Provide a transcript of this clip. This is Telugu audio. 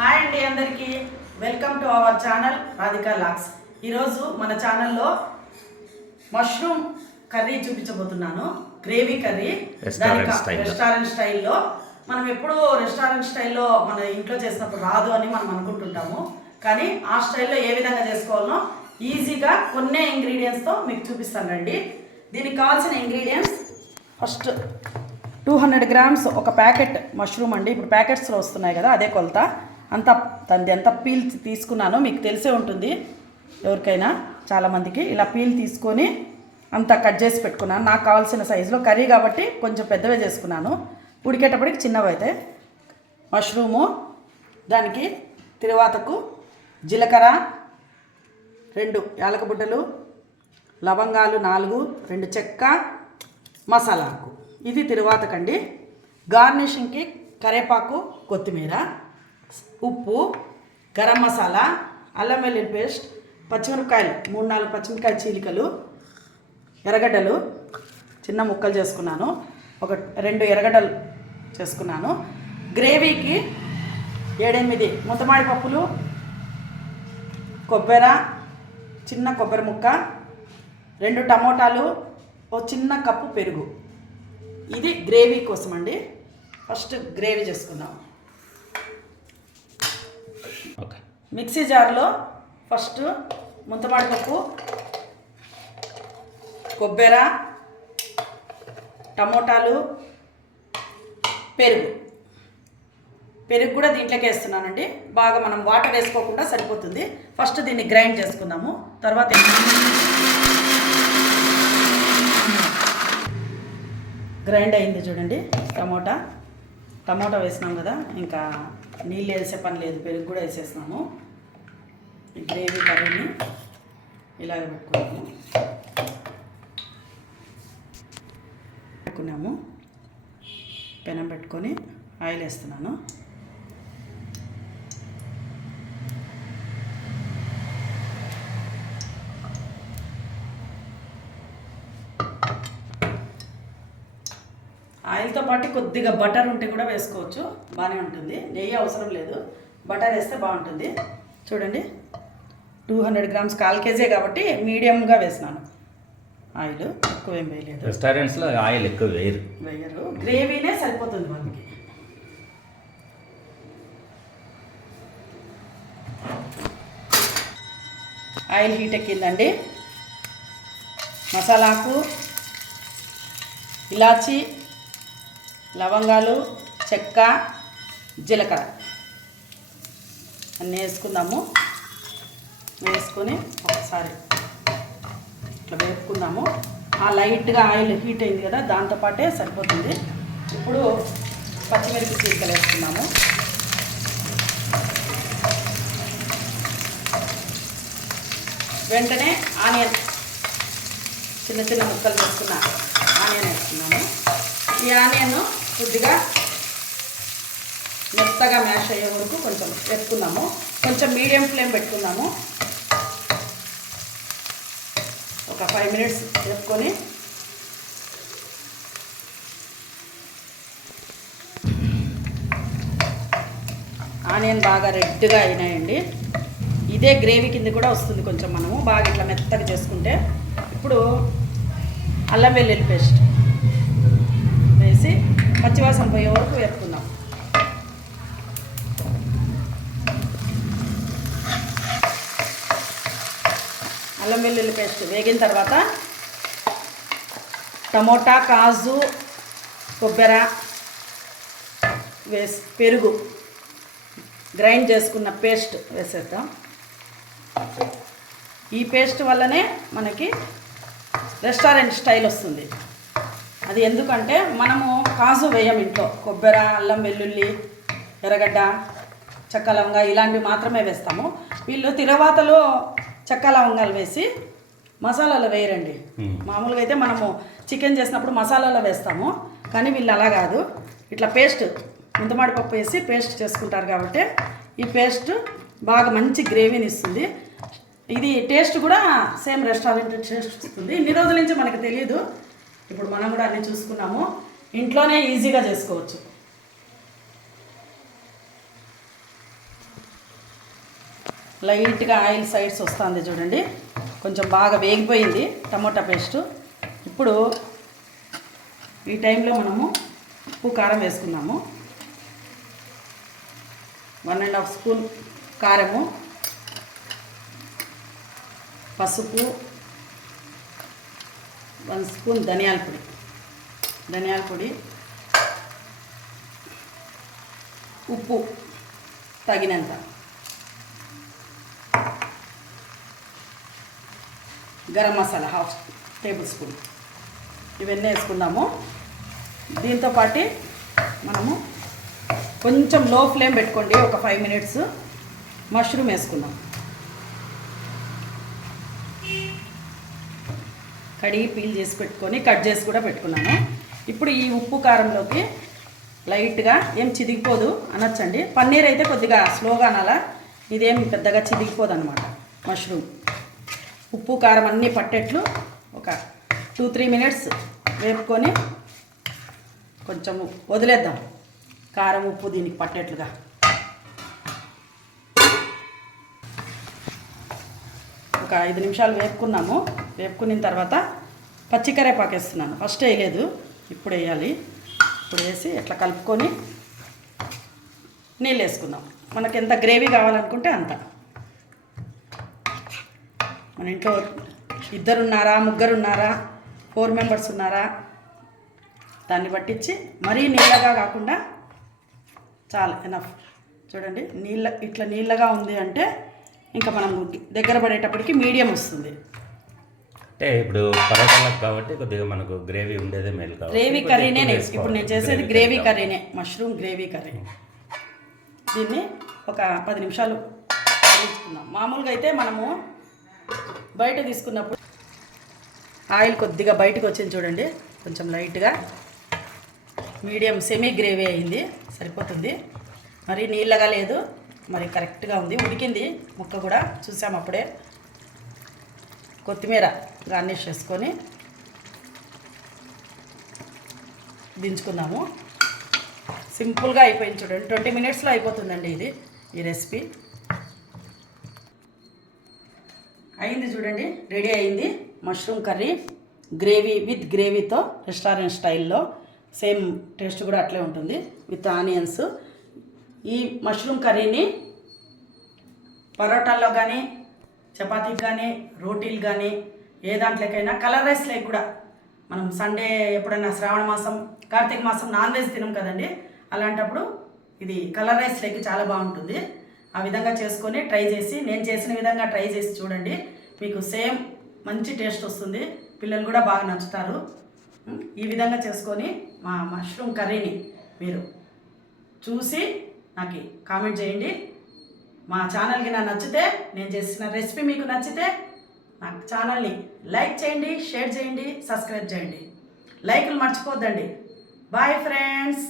హాయ్ అండి అందరికీ. Welcome to our channel Radhika lakhs ఈరోజు మన ఛానల్లో మష్రూమ్ కర్రీ చూపించబోతున్నాను. Gravy curry. రెస్టారెంట్ స్టైల్లో మనం ఎప్పుడూ రెస్టారెంట్ స్టైల్లో మన ఇంట్లో చేసినప్పుడు రాదు అని మనం అనుకుంటుంటాము. కానీ ఆ స్టైల్లో ఏ విధంగా చేసుకోవాలనో ఈజీగా కొన్నే ఇంగ్రీడియంట్స్తో మీకు చూపిస్తాను రండి. దీనికి కావాల్సిన ingredients first two hundred grams ఒక ప్యాకెట్ మష్రూమ్ అండి. ఇప్పుడు ప్యాకెట్స్లో వస్తున్నాయి కదా అదే కొలత. అంత దాన్ని ఎంత పీల్ తీసుకున్నానో మీకు తెలిసే ఉంటుంది. ఎవరికైనా చాలామందికి ఇలా పీల్ తీసుకొని అంత కట్ చేసి పెట్టుకున్నాను. నాకు కావాల్సిన సైజులో కర్రీ కాబట్టి కొంచెం పెద్దవే చేసుకున్నాను. ఉడికేటప్పటికి చిన్నవి అయితే. మష్రూము దానికి తిరువాతకు జీలకర్ర రెండు యాలకబుడ్డలు లవంగాలు నాలుగు రెండు చెక్క మసాలాకు. ఇది తిరువాతకండి. గార్నిషింగ్కి కరేపాకు కొత్తిమీర. ఉప్పు గరం మసాలా అల్లం వెల్లుల్లి పేస్ట్ పచ్చిమిరపకాయలు మూడు నాలుగు పచ్చిమిరపకాయ చీలికలు ఎర్రగడ్డలు చిన్న ముక్కలు చేసుకున్నాను. ఒక రెండు ఎర్రగడ్డలు చేసుకున్నాను. గ్రేవీకి ఏడెనిమిది ముద్దమాడి పప్పులు కొబ్బరి చిన్న కొబ్బరి ముక్క రెండు టమోటాలు ఓ చిన్న కప్పు పెరుగు. ఇది గ్రేవీ కోసం అండి ఫస్ట్ గ్రేవీ చేసుకుందాం. మిక్సీ జార్లో ఫస్ట్ ముంతమాడి పప్పు కొబ్బెర టమోటాలు పెరుగు. పెరుగు కూడా దీంట్లోకి వేస్తున్నానండి. బాగా మనం వాటర్ వేసుకోకుండా సరిపోతుంది. ఫస్ట్ దీన్ని గ్రైండ్ చేసుకుందాము. తర్వాత గ్రైండ్ అయింది చూడండి. టమోటా. టమోటా వేసినాం కదా. ఇంకా నీళ్ళు వేసే పని లేదు పెరుగు కూడా వేసేసినాము ఈ గ్రేవీ కర్రీని ఇలాగ పెట్టుకున్నాము. పెట్టుకున్నాము. పెనం పెట్టుకొని ఆయిల్ వేస్తున్నాను. ఆయిల్తో పాటు కొద్దిగా బటర్ ఉంటే కూడా వేసుకోవచ్చు. బాగానే ఉంటుంది. నెయ్యి అవసరం లేదు. బటర్ వేస్తే బాగుంటుంది. చూడండి. టూ హండ్రెడ్ గ్రామ్స్ కాల్ కేజీ కాబట్టి మీడియంగా వేసినాను. ఆయిల్ ఎక్కువ ఏం వేయలేదు. రెస్టారెంట్స్లో ఆయిల్ ఎక్కువ వేయరు. వేయరు. గ్రేవీనే సరిపోతుంది మనకి. ఆయిల్ హీట్ ఎక్కిందండి. మసాలాకు ఇలాచి లవంగాలు చెక్క జీలకర్ర. అన్నీ వేసుకుందాము. వేసుకొని ఒకసారి ఇట్లా వేపుకుందాము. ఆ లైట్గా ఆయిల్ హీట్ అయింది కదా దాంతోపాటే సరిపోతుంది. ఇప్పుడు పచ్చిమిరపి చీలికలు వేసుకున్నాము వెంటనే ఆనియన్ చిన్న చిన్న ముక్కలు వేసుకున్న ఆనియన్ వేసుకున్నాము ఈ ఆనియన్ కొద్దిగా మెత్తగా మ్యాష్ అయ్యే వరకు కొంచెం వేసుకున్నాము కొంచెం మీడియం ఫ్లేమ్ పెట్టుకుందాము. ఒక ఫైవ్ మినిట్స్ వేసుకొని ఆనియన్ బాగా రెడ్గా అయినాయండి. ఇదే గ్రేవీ కింద కూడా వస్తుంది కొంచెం మనము. బాగా ఇట్లా మెత్తగా చేసుకుంటే ఇప్పుడు అల్లం వెల్లుల్లి పేస్ట్. పచ్చివాసన పోయే వరకు వేపుకుందాం అల్లం వెల్లుల్లి పేస్ట్ వేగిన తర్వాత టమోటా కాజు కొబ్బరి వేసి పెరుగు గ్రైండ్ చేసుకున్న పేస్ట్ వేసేద్దాం. ఈ పేస్ట్ వల్లనే మనకి రెస్టారెంట్ స్టైల్ వస్తుంది. అది ఎందుకంటే మనము కాజు వేయం ఇంట్లో. కొబ్బరి అల్లం వెల్లుల్లి ఎర్రగడ్డ చెక్క లవంగా ఇలాంటివి మాత్రమే వేస్తాము. వీళ్ళు తిరవాతలో చెక్క లవంగాలు వేసి మసాలాలు వేయరండి. మామూలుగా అయితే మనము చికెన్ చేసినప్పుడు మసాలాలో వేస్తాము. కానీ వీళ్ళు అలా కాదు. ఇట్లా పేస్ట్ ముంతమాడి పప్పు వేసి పేస్ట్ చేసుకుంటారు కాబట్టి ఈ పేస్ట్ బాగా మంచి గ్రేవీని ఇస్తుంది. ఇది టేస్ట్ కూడా సేమ్ రెస్టారెంట్ టేస్ట్ వస్తుంది. ఇన్ని రోజుల నుంచి మనకు తెలియదు ఇప్పుడు మనం కూడా అన్నీ చూసుకున్నాము. ఇంట్లోనే ఈజీగా చేసుకోవచ్చు. లైట్గా ఆయిల్ సైడ్స్ వస్తుంది చూడండి. కొంచెం బాగా వేగిపోయింది టమోటా పేస్ట్. ఇప్పుడు ఈ టైంలో మనము ఉప్పు కారం వేసుకున్నాము. వన్ అండ్ హాఫ్ స్పూన్ కారము పసుపు వన్ స్పూన్ ధనియాల పొడి. ధనియాల పొడి. ఉప్పు తగినంత. Garam masala half tablespoon. ఇవన్నీ వేసుకున్నాము. దీంతో పాటు మనము కొంచెం లో ఫ్లేమ్ పెట్టుకోండి. ఒక ఫైవ్ మినిట్స్. మష్రూమ్ వేసుకుందాం. కడిగి పీల్ చేసి పెట్టుకొని కట్ చేసి కూడా పెట్టుకున్నాను. ఇప్పుడు ఈ ఉప్పు కారంలోకి లైట్గా ఏం చిదిగిపోదు అనొచ్చండి. పన్నీర్ అయితే కొద్దిగా స్లోగా అనాలా? ఇదేం పెద్దగా చిదిగిపోదు అనమాట మష్రూమ్. ఉప్పు కారం అన్నీ పట్టేట్లు ఒక టూ త్రీ మినిట్స్ వేపుకొని కొంచెం వదిలేద్దాం. కారం ఉప్పు దీనికి పట్టేట్లుగా. ఒక ఐదు నిమిషాలు వేపుకున్నాము. వేపుకున్న తర్వాత పచ్చికరేపాకు వేస్తున్నాను. ఫస్ట్ వేయలేదు ఇప్పుడు వేయాలి. ఇప్పుడు వేసి ఇట్లా కలుపుకొని నీళ్ళు వేసుకుందాం. మనకి ఎంత గ్రేవీ కావాలనుకుంటే అంత. మన ఇంట్లో ఇద్దరున్నారా ముగ్గురున్నారా ఫోర్ మెంబర్స్ ఉన్నారా? దాన్ని పట్టించి మరీ నీళ్ళగా కాకుండా చాలా ఎనఫ్ చూడండి నీళ్ళ ఇట్లా నీళ్ళగా ఉంది అంటే ఇంకా మనం దగ్గర పడేటప్పటికి మీడియం వస్తుంది. అంటే ఇప్పుడు పరోటాలకు కాబట్టి కొద్దిగా మనకు గ్రేవీ ఉండేదే మేలు కాబట్టి గ్రేవీ కర్రీనే వేసుకోవాలి. ఇప్పుడు నేను చేసేది గ్రేవీ గ్రేవీ కర్రీ కర్రీనే మష్రూమ్ గ్రేవీ కర్రీ. దీన్ని ఒక పది నిమిషాలు వేయించుకుందాం మామూలుగా అయితే మనము బయట తీసుకున్నప్పుడు ఆయిల్ కొద్దిగా బయటకు వచ్చింది చూడండి. కొంచెం లైట్గా మీడియం సెమీ గ్రేవీ అయింది. సరిపోతుంది. మరి నీళ్ళగా లేదు. మరి కరెక్ట్గా ఉంది. ఉడికింది. ముక్క కూడా చూసాం అప్పుడే. కొత్తిమీర గార్నిష్ చేసుకొని దించుకుందాము సింపుల్గా అయిపోయింది చూడండి. ట్వంటీ మినిట్స్లో అయిపోతుందండి ఇది ఈ రెసిపీ. అయింది చూడండి. రెడీ అయింది. మష్రూమ్ కర్రీ గ్రేవీ విత్ గ్రేవీతో రెస్టారెంట్ స్టైల్లో సేమ్ టేస్ట్ కూడా అట్లే ఉంటుంది విత్ ఆనియన్స్. ఈ మష్రూమ్ కర్రీని పరోటాల్లో కానీ చపాతీకి కానీ రోటీలు కానీ ఏ దాంట్లోకైనా కలర్ రైస్ లేక కూడా. మనం సండే ఎప్పుడైనా శ్రావణ మాసం కార్తీక మాసం నాన్ వెజ్ తినం కదండి. అలాంటప్పుడు ఇది కలర్ రైస్ లేక చాలా బాగుంటుంది. ఆ విధంగా చేసుకొని ట్రై చేసి నేను చేసిన విధంగా ట్రై చేసి చూడండి. మీకు సేమ్ మంచి టేస్ట్ వస్తుంది. పిల్లలు కూడా బాగా నచ్చుతారు. ఈ విధంగా చేసుకొని మా మష్రూమ్ కర్రీని మీరు చూసి నాకు కామెంట్ చేయండి. మా ఛానల్కి నా నచ్చితే నేను చేసిన రెసిపీ మీకు నచ్చితే నాకు ఛానల్ని లైక్ చేయండి షేర్ చేయండి సబ్స్క్రైబ్ చేయండి. లైకులు మర్చిపోద్దండి. Bye friends